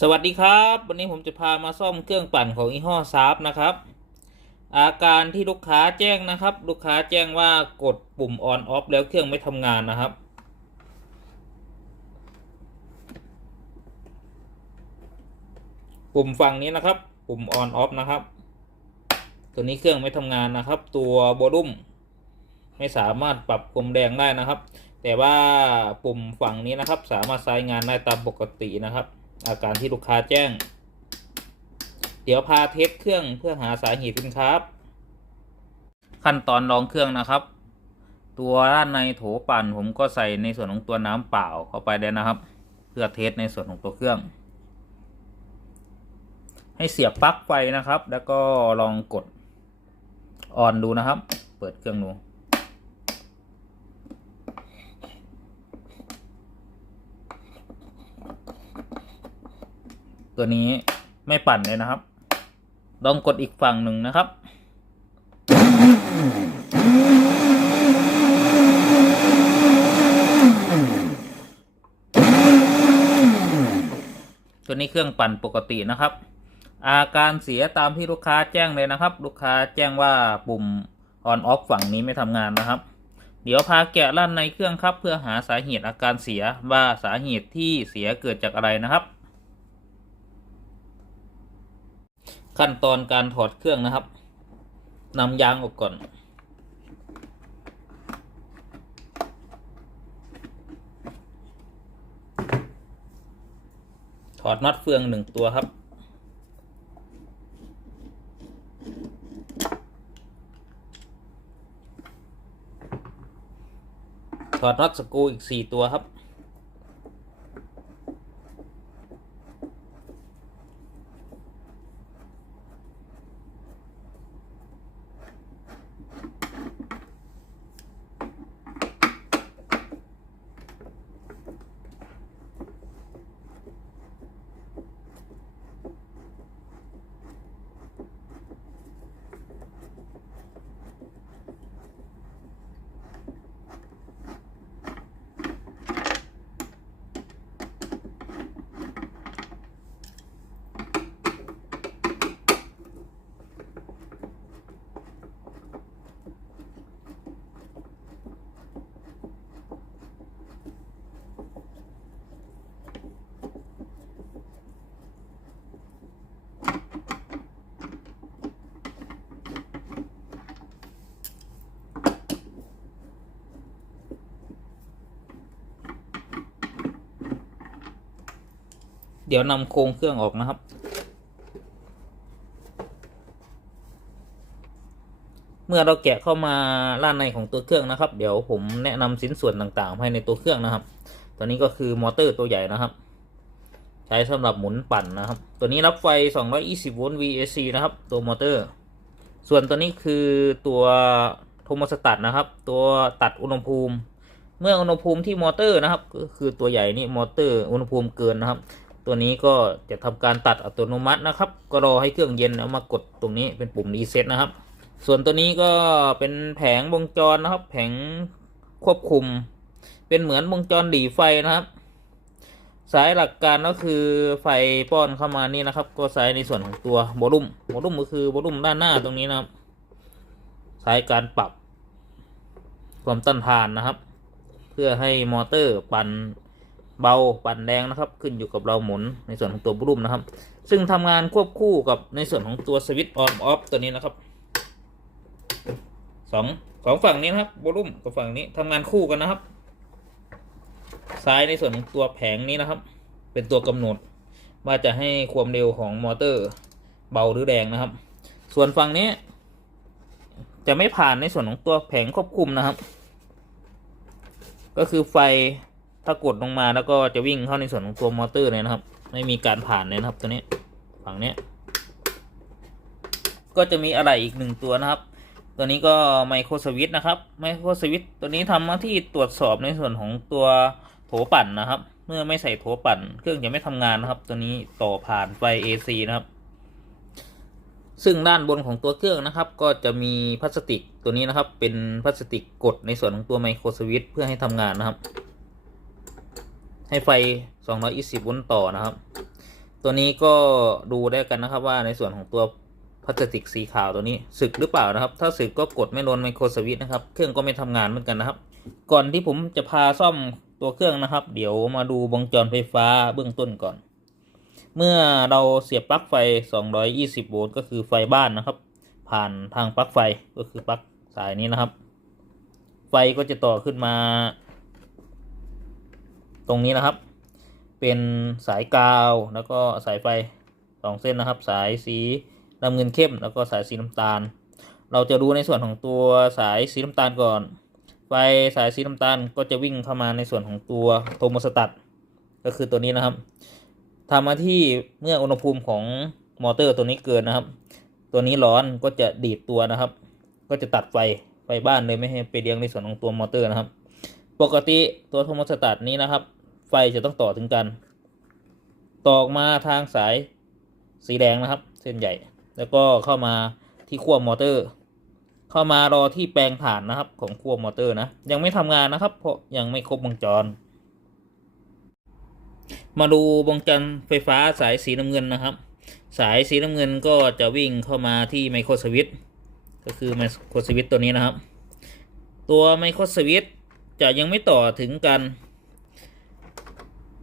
สวัสดีครับวันนี้ผมจะพามาซ่อมเครื่องปั่นของยี่ห้อซาร์ฟนะครับอาการที่ลูกค้าแจ้งนะครับลูกค้าแจ้งว่ากดปุ่ม on off แล้วเครื่องไม่ทำงานนะครับปุ่มฝั่งนี้นะครับปุ่ม on off นะครับตัวนี้เครื่องไม่ทำงานนะครับตัวโวลูมไม่สามารถปรับความแรงได้นะครับแต่ว่าปุ่มฝั่งนี้นะครับสามารถใช้งานได้ตามปกตินะครับอาการที่ลูกค้าแจ้งเดี๋ยวพาเทสเครื่องเพื่อหาสาเหตุกันครับขั้นตอนลองเครื่องนะครับตัวด้านในโถปั่นผมก็ใส่ในส่วนของตัวน้ำเปล่าเข้าไปได้นะครับเพื่อเทสในส่วนของตัวเครื่องให้เสียบปลั๊กไฟนะครับแล้วก็ลองกดออนดูนะครับเปิดเครื่องดูตัวนี้ไม่ปั่นเลยนะครับลองกดอีกฝั่งหนึ่งนะครับตัวนี้เครื่องปั่นปกตินะครับอาการเสียตามที่ลูกค้าแจ้งเลยนะครับลูกค้าแจ้งว่าปุ่ม on off ฝั่งนี้ไม่ทำงานนะครับเดี๋ยวพาแกะด้านในเครื่องครับเพื่อหาสาเหตุอาการเสียว่าสาเหตุที่เสียเกิดจากอะไรนะครับขั้นตอนการถอดเครื่องนะครับนำยางออกก่อนถอดน็อตเฟือง1 ตัวครับถอดน็อตสกรูอีก4 ตัวครับเดี๋ยวนำโครงเครื่องออกนะครับเมื่อเราแกะเข้ามาด้านในของตัวเครื่องนะครับเดี๋ยวผมแนะนำชิ้นส่วนต่างๆภายในตัวเครื่องนะครับตัวนี้ก็คือมอเตอร์ตัวใหญ่นะครับใช้สำหรับหมุนปั่นนะครับตัวนี้รับไฟ220 โวลต์ VAC นะครับตัวมอเตอร์ส่วนตัวนี้คือตัวโทโมสตัตนะครับตัวตัดอุณหภูมิเมื่ออุณหภูมิที่มอเตอร์นะครับก็คือตัวใหญ่นี่มอเตอร์อุณหภูมิเกินนะครับตัวนี้ก็จะทำการตัดอัตโนมัตินะครับก็รอให้เครื่องเย็นแล้วมากดตรงนี้เป็นปุ่มรีเซ็ตนะครับส่วนตัวนี้ก็เป็นแผงวงจรนะครับแผงควบคุมเป็นเหมือนวงจรหลีไฟนะครับสายหลักการก็คือไฟป้อนเข้ามานี่นะครับก็ใช้ในส่วนของตัวโวลูมก็คือโวลูมด้านหน้าตรงนี้นะครับใช้การปรับความต้านทานนะครับเพื่อให้มอเตอร์ปั่นเบาปั่นแรงนะครับขึ้นอยู่กับเราหมุนในส่วนของตัวโวลูมนะครับซึ่งทำงานควบคู่กับในส่วนของตัวสวิตช์ออนออฟตัวนี้นะครับสองฝั่งนี้นะครับโวลูมกับฝั่งนี้ทำงานคู่กันนะครับซ้ายในส่วนของตัวแผงนี้นะครับเป็นตัวกำหนดว่าจะให้ความเร็วของมอเตอร์เบาหรือแรงนะครับส่วนฝั่งนี้จะไม่ผ่านในส่วนของตัวแผงควบคุมนะครับก็คือไฟถ้ากดลงมาแล้วก็จะวิ่งเข้าในส่วนของตัวมอเตอร์เลยนะครับไม่มีการผ่านเลยนะครับตัวนี้ฝั่งนี้ก็จะมีอะไรอีก1 ตัวนะครับตัวนี้ก็ไมโครสวิตช์นะครับไมโครสวิตช์ตัวนี้ทำหน้าที่ตรวจสอบในส่วนของตัวโถปั่นนะครับเมื่อไม่ใส่โถปั่นเครื่องจะไม่ทำงานนะครับตัวนี้ต่อผ่านไฟ AC นะครับซึ่งด้านบนของตัวเครื่องนะครับก็จะมีพลาสติกตัวนี้นะครับเป็นพลาสติกกดในส่วนของตัวไมโครสวิตช์เพื่อให้ทำงานนะครับให้ไฟ220 โวลต์ต่อนะครับ ตัวนี้ก็ดูได้กันนะครับว่าในส่วนของตัวพลาสติกสีขาวตัวนี้สึกหรือเปล่านะครับ ถ้าสึกก็กดไม่โดนไมโครสวิตช์นะครับเครื่องก็ไม่ทำงานเหมือนกันนะครับ ก่อนที่ผมจะพาซ่อมตัวเครื่องนะครับ เดี๋ยวมาดูวงจรไฟฟ้าเบื้องต้นก่อน เมื่อเราเสียบปลั๊กไฟ220โวลต์ก็คือไฟบ้านนะครับ ผ่านทางปลั๊กไฟก็คือปลั๊กสายนี้นะครับ ไฟก็จะต่อขึ้นมาตรงนี้นะครับ เป็นสายกาวแล้วก็สายไฟ2เส้นนะครับ สายสีน้ำเงินเข้มแล้วก็สายสีน้ำตาล เราจะดูในส่วนของตัวสายสีน้ำตาลก่อน ไฟสายสีน้ำตาลก็จะวิ่งเข้ามาในส่วนของตัวโทโมสตัตก็คือตัวนี้นะครับทำหน้าที่เมื่ออุณหภูมิของมอเตอร์ตัวนี้เกินนะครับ ตัวนี้ร้อนก็จะดีดตัวนะครับ ก็จะตัดไฟบ้านเลยไม่ให้ไปเลี้ยงในส่วนของตัวมอเตอร์นะครับ ปกติตัวโทโมสตัตนี้นะครับ ไฟจะต้องต่อถึงกันต่อออกมาทางสายสีแดงนะครับเส้นใหญ่แล้วก็เข้ามาที่ขั้วมอเตอร์ เข้ามารอที่แปลงถ่านนะครับของขั้วมอเตอร์นะยังไม่ทำงานนะครับเพราะยังไม่ครบวงจร มาดูวงจรไฟฟ้าสายสีน้ำเงินนะครับ สายสีน้ำเงินก็จะวิ่งเข้ามาที่ไมโครสวิตช์ก็คือไมโครสวิตช์ตัวนี้นะครับ ตัวไมโครสวิตช์จะยังไม่ต่อถึงกัน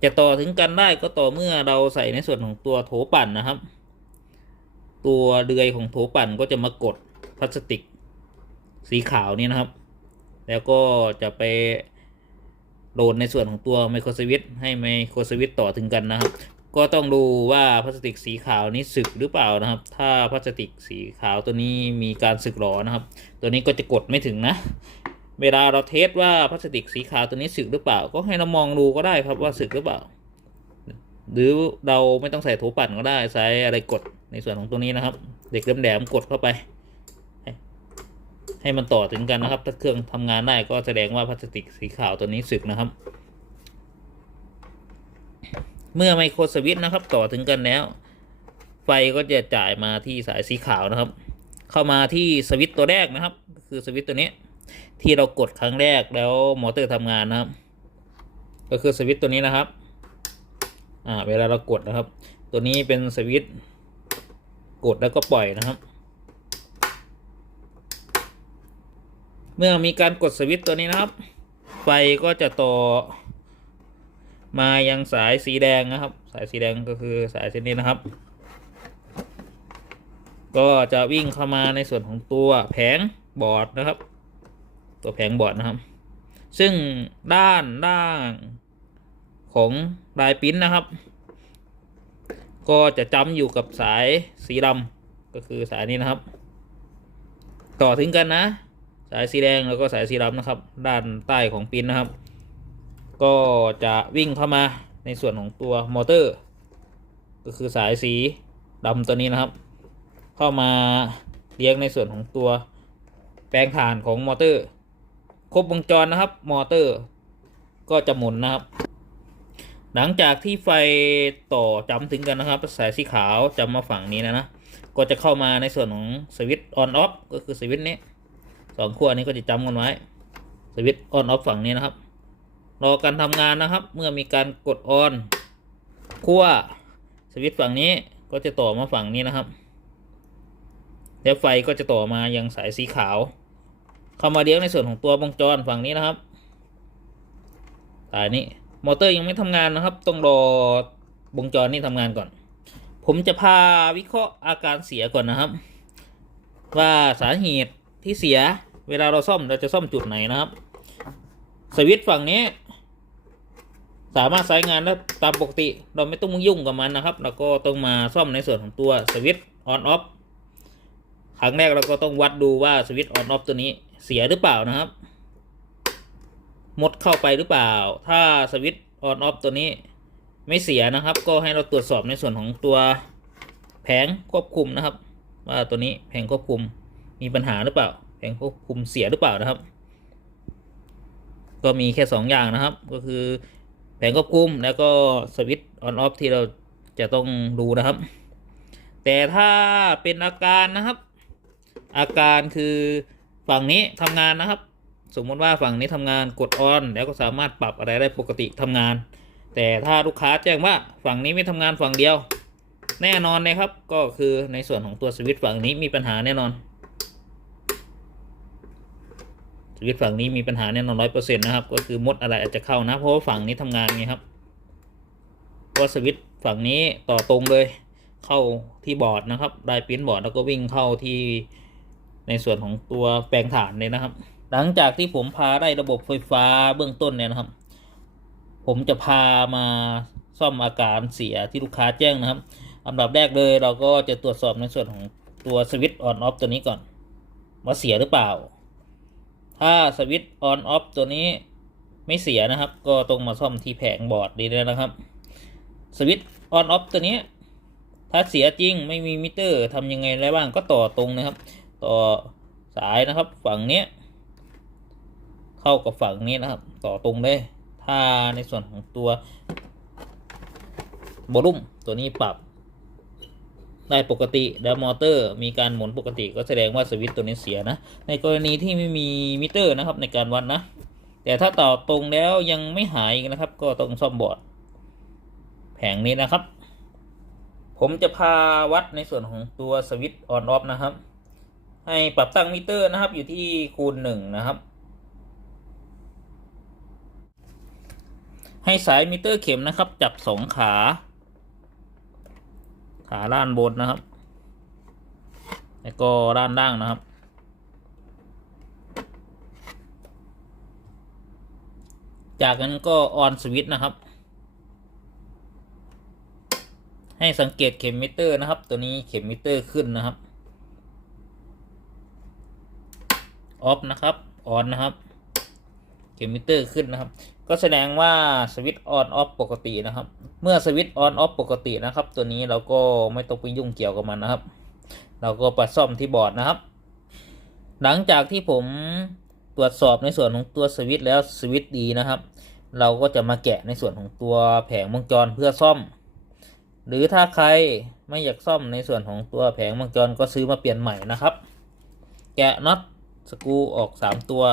จะต่อถึงกันได้ก็ต่อเมื่อเราใส่ในส่วนของตัวโถปั่นนะครับ ตัวเดือยของโถปั่นก็จะมากดพลาสติกสีขาวนี่นะครับ แล้วก็จะไปโหลดในส่วนของตัวไมโครสวิตช์ให้ไมโครสวิตช์ต่อถึงกันนะครับ ก็ต้องดูว่าพลาสติกสีขาวนี้สึกหรือเปล่านะครับ ถ้าพลาสติกสีขาวตัวนี้มีการสึกหรอนะครับ ตัวนี้ก็จะกดไม่ถึงนะ เวลาเราเทสว่าพลาสติกสีขาวตัวนี้สึกหรือเปล่าก็ให้เรามองดูก็ได้ครับว่าสึกหรือเปล่า หรือเราไม่ต้องใส่โถปั่นก็ได้ใช้อะไรกดในส่วนของตัวนี้นะครับเด็กแหลมๆกดเข้าไปให้มันต่อถึงกันนะครับถ้าเครื่องทำงานได้ก็แสดงว่าพลาสติกสีขาวตัวนี้สึกนะครับ เมื่อไมโครสวิตช์นะครับต่อถึงกันแล้วไฟก็จะจ่ายมาที่สายสีขาวนะครับ เข้ามาที่สวิตช์ตัวแรกนะครับก็คือสวิตช์ตัวนี้ที่เรากดครั้งแรกแล้วมอเตอร์ทำงานนะครับ ก็คือสวิตช์ตัวนี้นะครับเวลาเรากดนะครับตัวนี้เป็นสวิตช์กดแล้วก็ปล่อยนะครับ เมื่อมีการกดสวิตช์ตัวนี้นะครับไฟก็จะต่อมายังสายสีแดงนะครับสายสีแดงก็คือสายเส้นนี้นะครับ ก็จะวิ่งเข้ามาในส่วนของตัวแผงบอร์ดนะครับตัวแผงบอร์ดนะครับซึ่งด้านล่างของลายปิ้นนะครับก็จะจ้ำอยู่กับสายสีดำก็คือสายนี้นะครับต่อถึงกันนะสายสีแดงแล้วก็สายสีดำนะครับด้านใต้ของปิ้นนะครับก็จะวิ่งเข้ามาในส่วนของตัวมอเตอร์ก็คือสายสีดำตัวนี้นะครับเข้ามาเลี้ยงในส่วนของตัวแปลงถ่านของมอเตอร์ครบวงจรนะครับมอเตอร์ก็จะหมุนนะครับหลังจากที่ไฟต่อจำถึงกันนะครับสายสีขาวจำมาฝั่งนี้นะก็จะเข้ามาในส่วนของสวิตช์ออนออฟก็คือสวิตช์นี้2ขั้วนี้ก็จะจำกันไว้สวิตช์ออนออฟฝั่งนี้นะครับรอการทำงานนะครับเมื่อมีการกดออนขั้วสวิตช์ฝั่งนี้ก็จะต่อมาฝั่งนี้นะครับแล้วไฟก็จะต่อมายังสายสีขาวเข้ามาเลี้ยงในส่วนของตัววงจรฝั่งนี้นะครับสายนี้มอเตอร์ยังไม่ทำงานนะครับต้องรอวงจรนี้ทำงานก่อนผมจะพาวิเคราะห์อาการเสียก่อนนะครับว่าสาเหตุที่เสียเวลาเราซ่อมเราจะซ่อมจุดไหนนะครับสวิตช์ฝั่งนี้สามารถใช้งานได้ตามปกติเราไม่ต้องยุ่งกับมันนะครับเราก็ต้องมาซ่อมในส่วนของตัวสวิตช์ออนออฟครั้งแรกเราก็ต้องวัดดูว่าสวิตช์ออนออฟตัวนี้เสียหรือเปล่านะครับมดเข้าไปหรือเปล่าถ้าสวิตช์ออนออฟตัวนี้ไม่เสียนะครับก็ให้เราตรวจสอบในส่วนของตัวแผงควบคุมนะครับว่าตัวนี้แผงควบคุมมีปัญหาหรือเปล่าแผงควบคุมเสียหรือเปล่านะครับก็มีแค่2อย่างนะครับก็คือแผงควบคุมแล้วก็สวิตช์ออนออฟที่เราจะต้องดูนะครับแต่ถ้าเป็นอาการนะครับอาการคือฝั่งนี้ทำงานนะครับสมมติว่าฝั่งนี้ทำงานกดออนแล้วก็สามารถปรับอะไรได้ปกติทำงานแต่ถ้าลูกค้าแจ้งว่าฝั่งนี้ไม่ทำงานฝั่งเดียว แน่นอนนะครับก็คือในส่วนของตัวสวิตช์ฝั่งนี้มีปัญหาแน่นอนสวิตช์ฝั่งนี้มีปัญหาแน่นอน100%นะครับก็คือมดอะไรอาจจะเข้านะเพราะว่าฝั่งนี้ทำงานไงครับเพราะสวิตช์ฝั่งนี้ต่อตรงเลยเข้าที่บอร์ดนะครับได้ปริ้นบอร์ดแล้วก็วิ่งเข้าที่ในส่วนของตัวแปลงฐานเลยนะครับหลังจากที่ผมพาได้ระบบไฟฟ้าเบื้องต้นเนี่ยนะครับ ผมจะพามาซ่อมอาการเสียที่ลูกค้าแจ้งนะครับอันดับแรกเลยเราก็จะตรวจสอบในส่วนของตัวสวิตช์ออนออฟตัวนี้ก่อนว่าเสียหรือเปล่าถ้าสวิตช์ออนออฟตัวนี้ไม่เสียนะครับก็ต้องมาซ่อมที่แผงบอร์ดดีเลยนะครับสวิตช์ออนออฟตัวนี้ถ้าเสียจริงไม่มีมิเตอร์ทำยังไงได้บ้างก็ต่อตรงนะครับต่อสายนะครับฝั่งนี้เข้ากับฝั่งนี้นะครับต่อตรงเลยถ้าในส่วนของตัวโวลูมตัวนี้ปรับได้ปกติแล้วมอเตอร์มีการหมุนปกติก็แสดงว่าสวิตช์ตัวนี้เสียนะในกรณีที่ไม่มีมิเตอร์นะครับในการวัดนะแต่ถ้าต่อตรงแล้วยังไม่หายนะครับก็ต้องซ่อมบอร์ดแผงนี้นะครับผมจะพาวัดในส่วนของตัวสวิตช์ออนออฟนะครับให้ปรับตั้งมิเตอร์นะครับอยู่ที่คูณ1นะครับให้สายมิเตอร์เข็มนะครับจับ2ขาด้านบนนะครับแล้วก็ด้านล่างนะครับจากนั้นก็ออนสวิตช์นะครับให้สังเกตเข็มมิเตอร์นะครับตัวนี้เข็มมิเตอร์ขึ้นนะครับออฟนะครับออนนะครับเข็มมิเตอร์ขึ้นนะครับก็แสดงว่าสวิตช์ออนออฟปกตินะครับเมื่อสวิตช์ออนออฟปกตินะครับตัวนี้เราก็ไม่ต้องไปยุ่งเกี่ยวกับมันนะครับเราก็ไปซ่อมที่บอร์ดนะครับหลังจากที่ผมตรวจสอบในส่วนของตัวสวิตช์แล้วสวิตช์ดีนะครับเราก็จะมาแกะในส่วนของตัวแผงวงจรเพื่อซ่อมหรือถ้าใครไม่อยากซ่อมในส่วนของตัวแผงวงจรก็ซื้อมาเปลี่ยนใหม่นะครับแกะน็อตสกรูออก3ตัว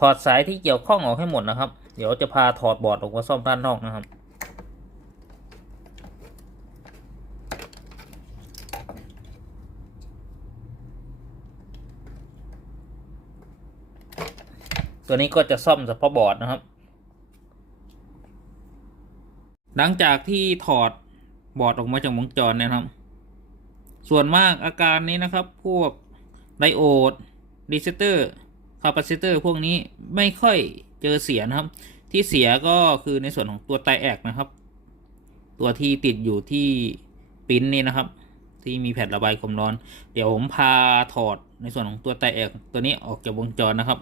ถอดสายที่เกี่ยวข้องออกให้หมดนะครับเดี๋ยวจะพาถอดบอร์ดออกมาซ่อมด้านนอกนะครับตัวนี้ก็จะซ่อมเฉพาะบอร์ดนะครับหลังจากที่ถอดบอร์ดออกมาจากวงจรนะครับส่วนมากอาการนี้นะครับพวกไดโอดรีเซสเตอร์คาปาซิเตอร์พวกนี้ไม่ค่อยเจอเสียนะครับที่เสียก็คือในส่วนของตัวไตแอกนะครับตัวที่ติดอยู่ที่ปิ้นนี่นะครับที่มีแผ่นระบายความร้อนเดี๋ยวผมพาถอดในส่วนของตัวไตแอกตัวนี้ออกจากวงจรนะครับ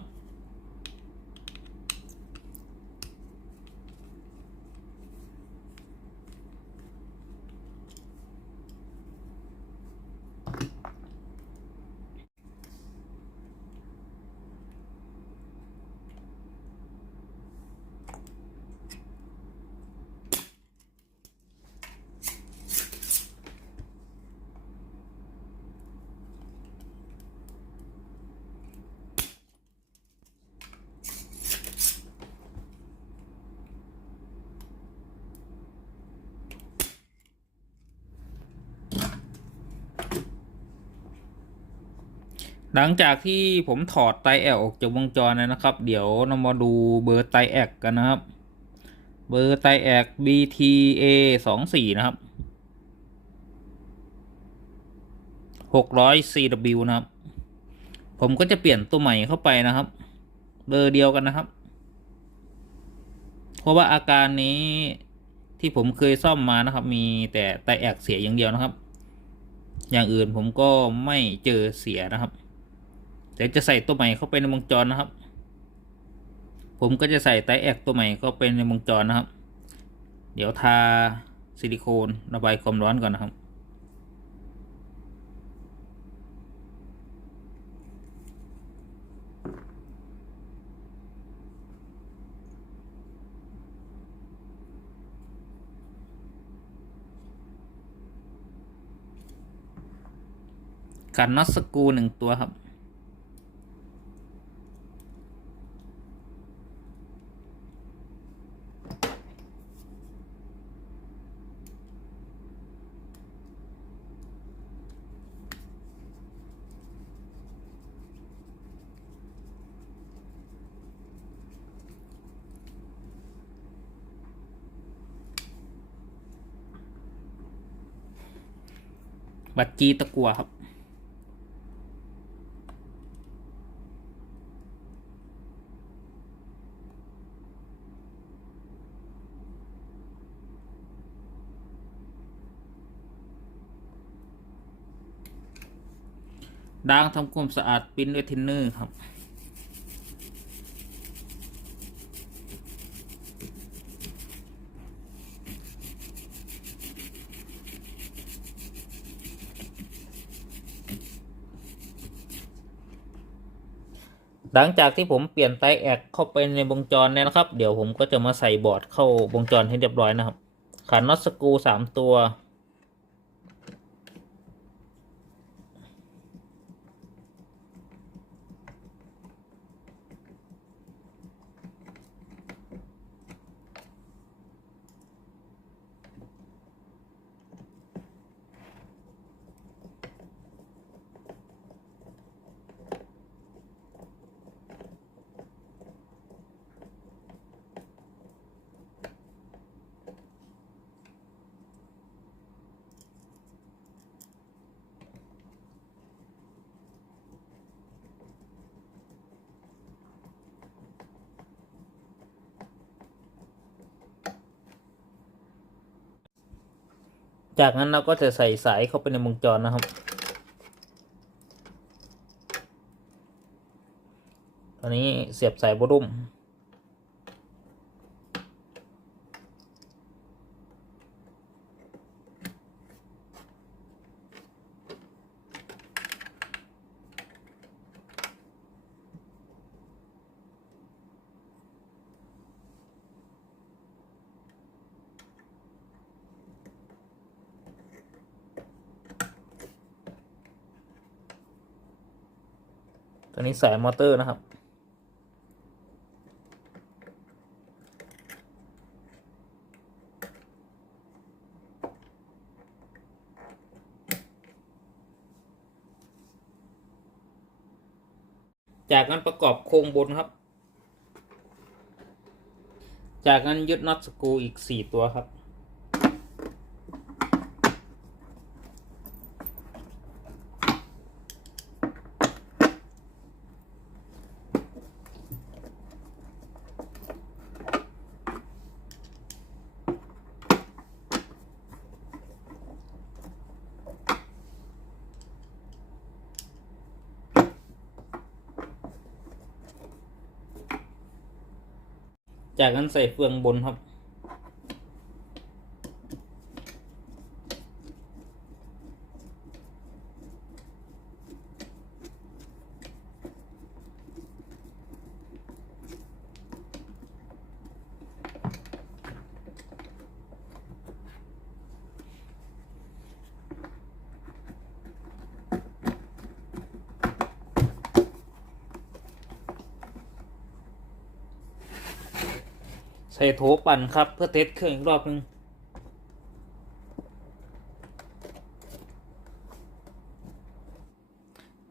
หลังจากที่ผมถอดไตแอกออกจากวงจรนะครับเดี๋ยวเรามาดูเบอร์ไตแอกกันนะครับเบอร์ไตแอก BTA24นะครับ600 CW นะครับผมก็จะเปลี่ยนตัวใหม่เข้าไปนะครับเบอร์เดียวกันนะครับเพราะว่าอาการนี้ที่ผมเคยซ่อมมานะครับมีแต่ไตแอกเสียอย่างเดียวนะครับอย่างอื่นผมก็ไม่เจอเสียนะครับเดี๋ยวจะใส่ตัวใหม่เข้าไปในวงจรนะครับผมก็จะใส่ไตแอกตัวใหม่เข้าไปในวงจรนะครับเดี๋ยวทาซิลิโคนระบายความร้อนก่อนนะครับ ขันน็อตสกรู1 ตัวครับบัตรจีตะกั่วครับด่างทำความสะอาดปิ้นด้วยเทนเนอร์ครับหลังจากที่ผมเปลี่ยนไตแอกเข้าไปในวงจรเนี่ยนะครับเดี๋ยวผมก็จะมาใส่บอร์ดเข้าวงจรให้เรียบร้อยนะครับขันน็อตสกรู3 ตัวจากนั้นเราก็จะใส่สายเข้าไปในวงจรนะครับตอนนี้เสียบสายโวลูมตอนนี้สายมอเตอร์นะครับจากนั้นประกอบโครงบนครับจากนั้นยึดน็อตสกรูอีก4 ตัวครับจากนั้นใส่เฟืองบนครับใส่โถปั่นครับเพื่อเทสเครื่องอีกรอบนึง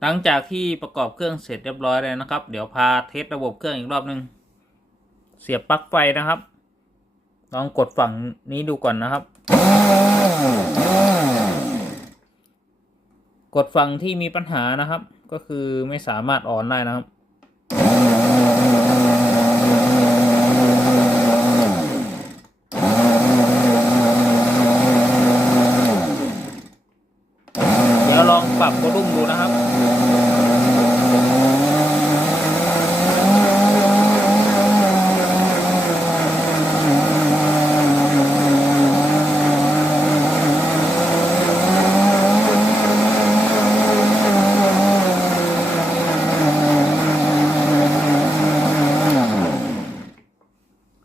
หลังจากที่ประกอบเครื่องเสร็จเรียบร้อยแล้วนะครับเดี๋ยวพาเทสระบบเครื่องอีกรอบนึงเสียบปลั๊กไฟนะครับลองกดฝั่งนี้ดูก่อนนะครับ กดฝั่งที่มีปัญหานะครับก็คือไม่สามารถออนได้นะครับเดี๋ยวลองปรับโวลูมดูนะครับ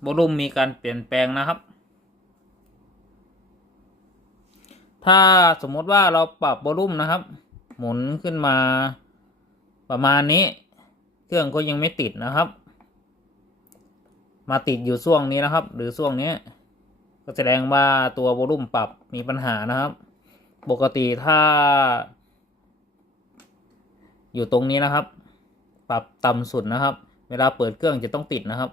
โวลูมมีการเปลี่ยนแปลงนะครับถ้าสมมติว่าเราปรับโวลูมนะครับ หมุนขึ้นมาประมาณนี้เครื่องก็ยังไม่ติดนะครับ มาติดอยู่ช่วงนี้นะครับ หรือช่วงนี้ก็แสดงว่าตัววอลลุ่มปรับมีปัญหานะครับ ปกติถ้าอยู่ตรงนี้นะครับ ปรับต่ำสุดนะครับ เวลาเปิดเครื่องจะต้องติดนะครับ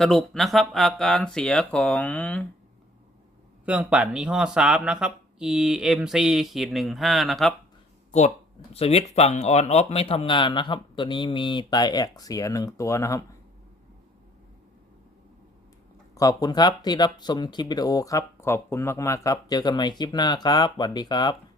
สรุปนะครับอาการเสียของเครื่องปั่นยี่ห้อซาร์ฟนะครับ EMC-15 นะครับกดสวิตช์ฝั่ง on off ไม่ทำงานนะครับตัวนี้มีไตแอกเสีย1ตัวนะครับขอบคุณครับที่รับชมคลิปวิดีโอครับขอบคุณมากๆครับเจอกันใหม่คลิปหน้าครับสวัสดีครับ